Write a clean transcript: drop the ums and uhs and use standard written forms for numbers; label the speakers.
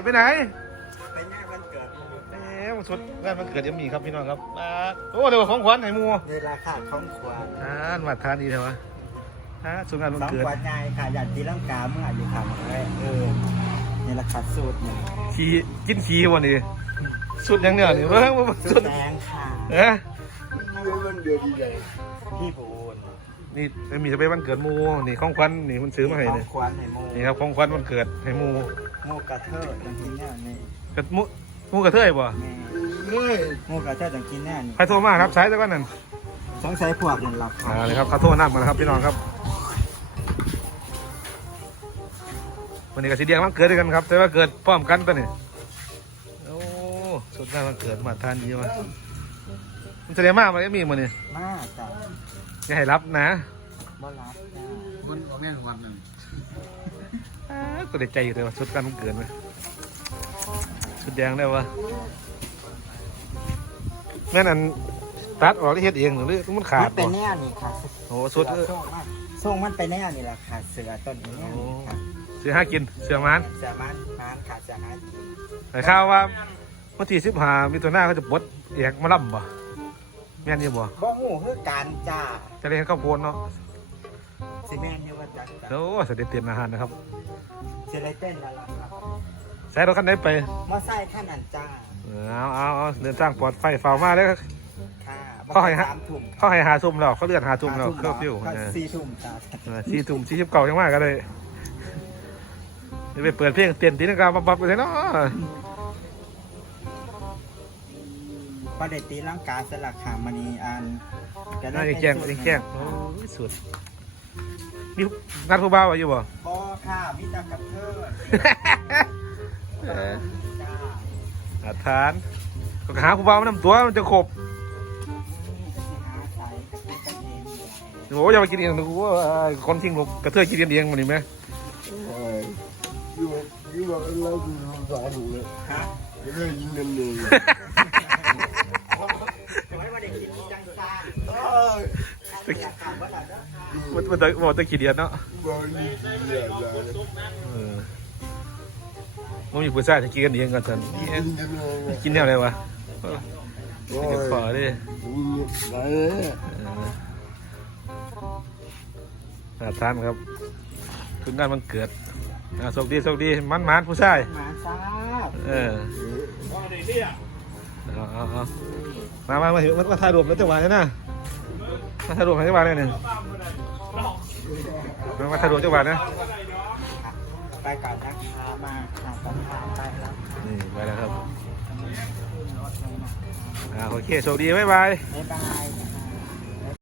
Speaker 1: ไปไหน
Speaker 2: ไปงานวันเกิด
Speaker 1: ชุดงานวันเกิดยังมีครับพี่น้องครับโอ้เดี๋ยวของขวัญให้มู
Speaker 2: ในราคาของขวัญ
Speaker 1: มาทานดีเถอะวะชุดงานวันเกิด
Speaker 2: 2 ขวดใหญ่ค่ะอยากตีลังกาเมื่ออยู่ค่ะในราคาสูตรเนี่ย
Speaker 1: ขี้กินขี้วันนี้สุดยังเนี่ยนี่
Speaker 2: สุดแดงค่ะวันเดือนดีเลยพี่บูน
Speaker 1: นี่มีจะไปวันเกิดมูนี่ของขวัญนี่มันซื้อมาให้
Speaker 2: เนี่ยของขวัญให้มู
Speaker 1: นี่ครับของขวัญวันเกิดให้มู
Speaker 2: กระเทยจังกินแน่นี่
Speaker 1: กระมูกระเทยบ่
Speaker 2: มูกระเทยจังกินแน่นี่
Speaker 1: ใครโทรมาครับใช้แต่ว่านั่น
Speaker 2: สงสัยพวกนั่นหลับ
Speaker 1: เลยครับเขาโทรนับมาแล้วครับพี่น้องครับวันนี้ก็สีเดียงวันเกิดด้วยกันครับแต่ว่าเกิดพร้อมกันตัวนี้โอ้สุดท้ายวันเกิดมาทานดีมามันจะได้มากมันก็มีมันนี่
Speaker 2: มากจ้ะ
Speaker 1: อย่าให้รับนะ
Speaker 2: บ่รับจ้ะมันแม่นวันนึง
Speaker 1: ก็ได้ใจอยู่เลยว่าชุดกันมันเกิดไหมชุดแดงได้ปะนั่นอันตัดออกที่เฮ็ดเองหรือมันขาด
Speaker 2: เป็นแน่นี่ค่ะ
Speaker 1: โอ้สุด
Speaker 2: ส่งมันไปแน่นี่แหละค่ะเสือต้นนี้ค่ะ
Speaker 1: เสือหากินเสือมัน
Speaker 2: ขาดเสือหากิน
Speaker 1: แต่ข่าวว่าวันที่15มิถุนายนเขาจะปลดเอกมาล่ำบ่แม่นยังบ่
Speaker 2: หูคือการจ้า
Speaker 1: จะได้เห็นข้าวโพดเนาะ
Speaker 2: สิแม่นอยู่ว่าจ้า
Speaker 1: โอ้เสด็จเตียนอาหารนะครับ
Speaker 2: เสด็จเต้นอะไรครับ
Speaker 1: ใส่รถคันไหนไป
Speaker 2: มอไซค์ท่านันจ้า
Speaker 1: เอาเดินทางปลอดไฟฝ่ามาเลย
Speaker 2: ค่ะ
Speaker 1: เขาให้หาซุ่มแล้วเขาเลื่อนหาซุ่มแล้วเครื่องฟิว
Speaker 2: 4 ทุ่มจ้า
Speaker 1: 4 ทุ่ม49ยังมากก็เลยไปเปิดเพลงเต้นตีนังกาบับไปเลยเนาะ
Speaker 2: ประเด็นตีลังกาสลักขามณีอัน
Speaker 1: น่าจะแจ้งโอ้ยสุดนี่งานผู้บ่าวอยู่บ่
Speaker 2: ค่ะมิตรกับเธ
Speaker 1: อทานก็หาผู้บ่าวนำตัวมันจะขบโอ้ยอย่าไปกินเองนะกูว่าคนทิ้งลูกกระเทยกินเองมันนี่ไหม
Speaker 3: ยูบอกเราดูสอนหนูเลยฮะเรื่องยิงเงินเลย
Speaker 1: มันตะขี้เดียนเนาะมันมีผู้ชายจะกินกันเองกันสันกินแนวอะไรวะกินขอดิทานครับถึงงานมันเกิดโชคดีมันผู้ชายมาถึงมันถ่ายรูปแล้วจังหวะนี้นะมาถ่ายรูปให้จังหวะนี้เนี่ยมาถ่ายรูปจังหวะนี้
Speaker 2: ไปก่อนนะคะมาตอนทางไปแล้ว
Speaker 1: นี่ไปแล้วครับโอเคโชคดีบ๊ายบาย